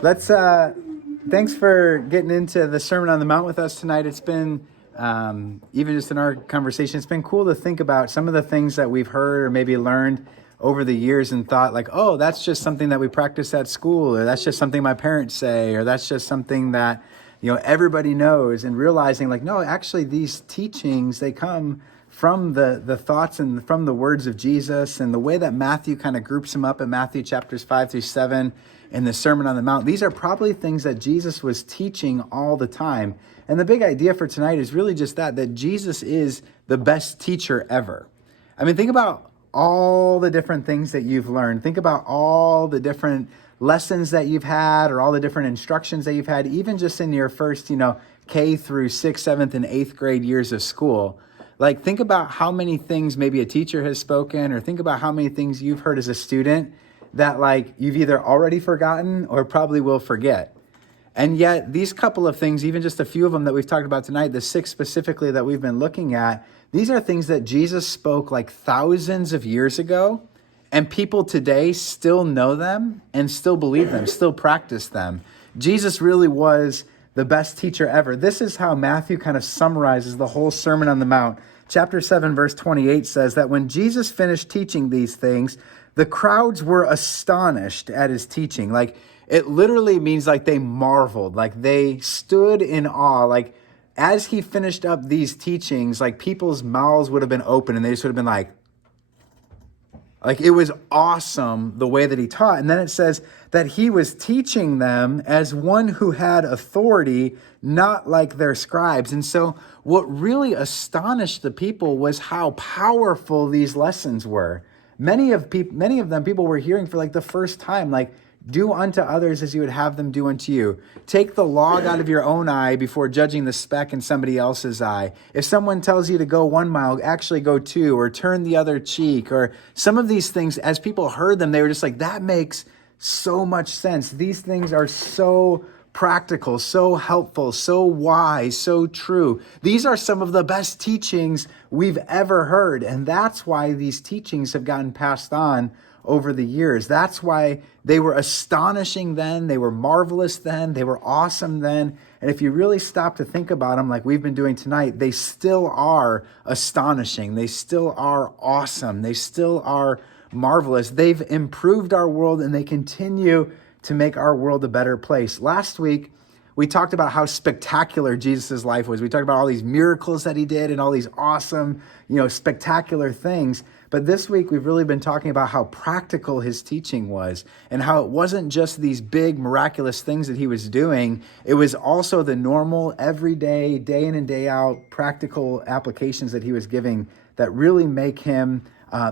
Let's thanks for getting into the Sermon on the Mount with us tonight. It's been even just in our conversation, it's been cool to think about some of the things that we've heard or maybe learned over the years and thought like, oh, that's just something that we practice at school, or that's just something my parents say, or that's just something that everybody knows, and realizing like, no, actually these teachings, they come from the thoughts and from the words of Jesus, and the way that Matthew kind of groups them up in Matthew chapters 5 through 7 in the Sermon on the Mount. These are probably things that Jesus was teaching all the time. And the big idea for tonight is really just that Jesus is the best teacher ever. I mean, think about all the different things that you've learned. Think about all the different lessons that you've had, or all the different instructions that you've had, even just in your first, K through 6th, 7th, and 8th grade years of school. Like, think about how many things maybe a teacher has spoken, or think about how many things you've heard as a student that like you've either already forgotten or probably will forget. And yet these couple of things, even just a few of them that we've talked about tonight, the 6 specifically that we've been looking at, these are things that Jesus spoke like thousands of years ago, and people today still know them and still believe them, still practice them. Jesus really was the best teacher ever. This is how Matthew kind of summarizes the whole Sermon on the Mount. Chapter 7, verse 28 says that when Jesus finished teaching these things, the crowds were astonished at his teaching. Like, it literally means like they marveled, like they stood in awe. Like, as he finished up these teachings, like people's mouths would have been open and they just would have been like it was awesome the way that he taught. And then it says that he was teaching them as one who had authority, not like their scribes. And so what really astonished the people was how powerful these lessons were. Many of them people were hearing for like the first time, like, do unto others as you would have them do unto you. Take the log out of your own eye before judging the speck in somebody else's eye. If someone tells you to go 1 mile, actually go 2, or turn the other cheek, or some of these things, as people heard them, they were just like, that makes so much sense. These things are so practical, so helpful, so wise, so true. These are some of the best teachings we've ever heard. And that's why these teachings have gotten passed on over the years. That's why they were astonishing then, they were marvelous then, they were awesome then. And if you really stop to think about them, like we've been doing tonight, they still are astonishing. They still are awesome. They still are marvelous. They've improved our world, and they continue to make our world a better place. Last week, we talked about how spectacular Jesus' life was. We talked about all these miracles that he did and all these awesome, spectacular things. But this week, we've really been talking about how practical his teaching was, and how it wasn't just these big miraculous things that he was doing. It was also the normal, everyday, day in and day out, practical applications that he was giving that really make him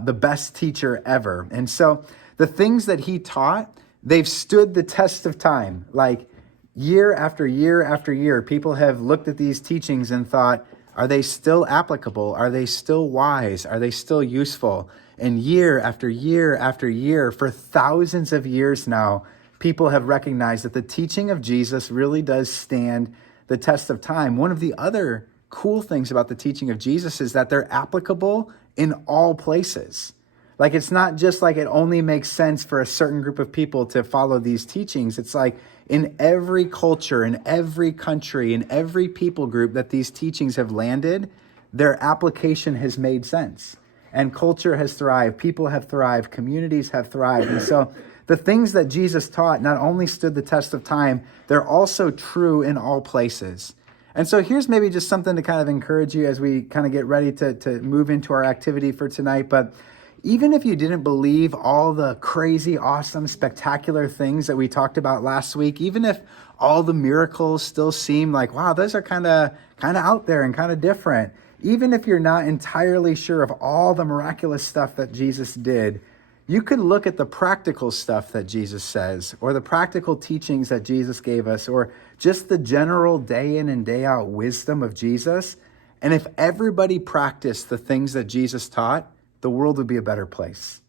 the best teacher ever. And so the things that he taught, they've stood the test of time. Like, year after year after year, people have looked at these teachings and thought, are they still applicable? Are they still wise? Are they still useful? And year after year after year, for thousands of years now, people have recognized that the teaching of Jesus really does stand the test of time. One of the other cool things about the teaching of Jesus is that they're applicable in all places. Like, it's not just like it only makes sense for a certain group of people to follow these teachings. It's like in every culture, in every country, in every people group that these teachings have landed, their application has made sense. And culture has thrived, people have thrived, communities have thrived. And so the things that Jesus taught not only stood the test of time, they're also true in all places. And so here's maybe just something to kind of encourage you as we kind of get ready to move into our activity for tonight. But even if you didn't believe all the crazy, awesome, spectacular things that we talked about last week, even if all the miracles still seem like, wow, those are kind of out there and kind of different, even if you're not entirely sure of all the miraculous stuff that Jesus did, you could look at the practical stuff that Jesus says, or the practical teachings that Jesus gave us, or just the general day in and day out wisdom of Jesus. And if everybody practiced the things that Jesus taught, the world would be a better place.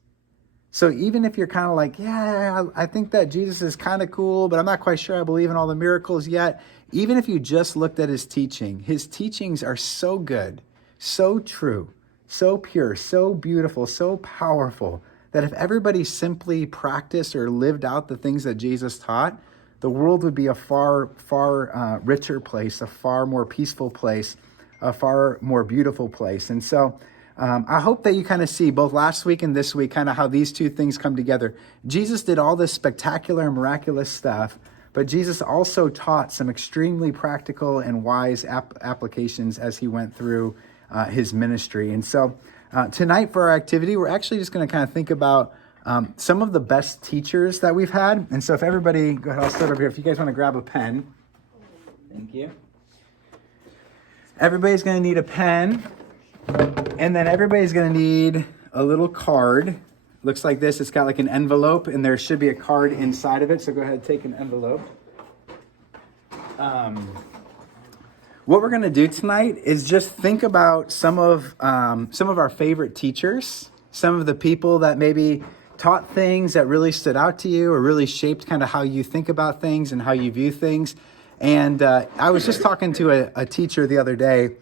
So even if you're kind of like, yeah, I think that Jesus is kind of cool, but I'm not quite sure I believe in all the miracles yet. Even if you just looked at his teachings are so good, so true, so pure, so beautiful, so powerful, that if everybody simply practiced or lived out the things that Jesus taught, the world would be a far, far richer place, a far more peaceful place, a far more beautiful place. And so I hope that you kind of see both last week and this week kind of how these two things come together. Jesus did all this spectacular and miraculous stuff, but Jesus also taught some extremely practical and wise applications as he went through his ministry. And so tonight for our activity, we're actually just going to kind of think about some of the best teachers that we've had. And so if everybody, go ahead, I'll start over here. If you guys want to grab a pen. Thank you. Everybody's going to need a pen. And then everybody's going to need a little card. Looks like this. It's got like an envelope, and there should be a card inside of it. So go ahead and take an envelope. What we're going to do tonight is just think about some of our favorite teachers, some of the people that maybe taught things that really stood out to you or really shaped kind of how you think about things and how you view things. And I was just talking to a teacher the other day,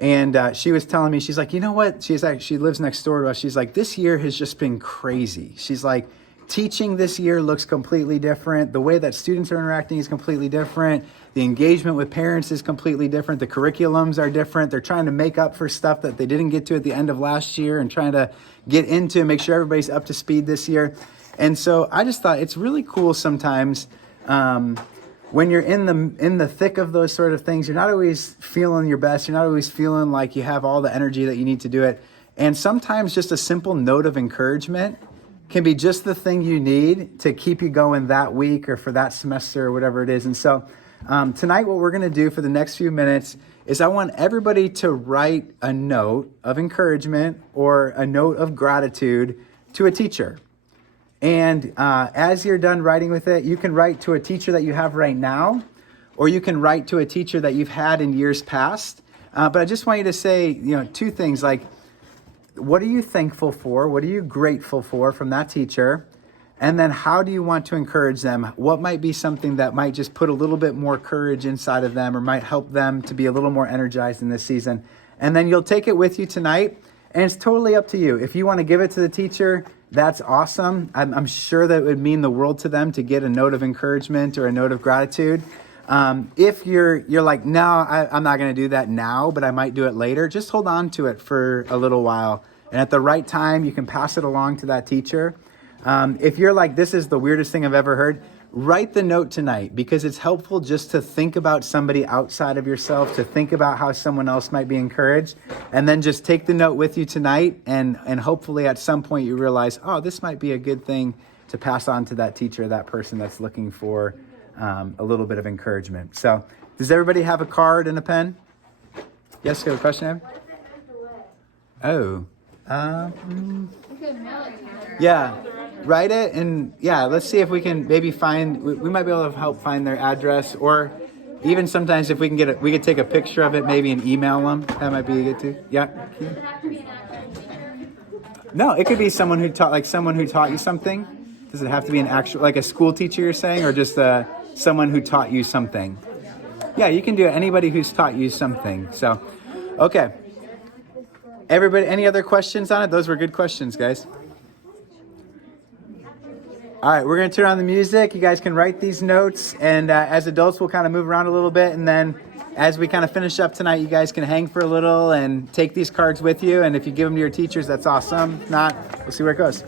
and she was telling me, she's like, you know what? She lives next door to us. She's like, this year has just been crazy. She's like, teaching this year looks completely different. The way that students are interacting is completely different. The engagement with parents is completely different. The curriculums are different. They're trying to make up for stuff that they didn't get to at the end of last year and trying to get into and make sure everybody's up to speed this year. And so I just thought it's really cool sometimes when you're in the thick of those sort of things, you're not always feeling your best. You're not always feeling like you have all the energy that you need to do it. And sometimes just a simple note of encouragement can be just the thing you need to keep you going that week or for that semester or whatever it is. And so tonight, what we're going to do for the next few minutes is I want everybody to write a note of encouragement or a note of gratitude to a teacher. And as you're done writing with it, you can write to a teacher that you have right now, or you can write to a teacher that you've had in years past. But I just want you to say, two things like, what are you thankful for? What are you grateful for from that teacher? And then how do you want to encourage them? What might be something that might just put a little bit more courage inside of them or might help them to be a little more energized in this season? And then you'll take it with you tonight. And it's totally up to you. If you want to give it to the teacher, that's awesome. I'm sure that it would mean the world to them to get a note of encouragement or a note of gratitude. If you're like, no, I'm not going to do that now, but I might do it later, just hold on to it for a little while. And at the right time, you can pass it along to that teacher. If you're like, this is the weirdest thing I've ever heard, write the note tonight, because it's helpful just to think about somebody outside of yourself, to think about how someone else might be encouraged, and then just take the note with you tonight. And hopefully at some point you realize, oh, this might be a good thing to pass on to that teacher, that person that's looking for a little bit of encouragement. So does everybody have a card and a pen? Yes, you have a question, Em? Oh. Yeah. Write it, and let's see if we can maybe we might be able to help find their address, or even sometimes if we can we could take a picture of it maybe and email them. That might be good too. Yeah. Does it have to be an actual teacher? No, it could be someone who taught you something. Does it have to be an actual, like a school teacher you're saying, or just someone who taught you something? Yeah, you can do it. Anybody who's taught you something. So, okay. Everybody, any other questions on it? Those were good questions, guys. All right, we're going to turn on the music. You guys can write these notes, and as adults, we'll kind of move around a little bit, and then as we kind of finish up tonight, you guys can hang for a little and take these cards with you, and if you give them to your teachers, that's awesome. If not, we'll see where it goes.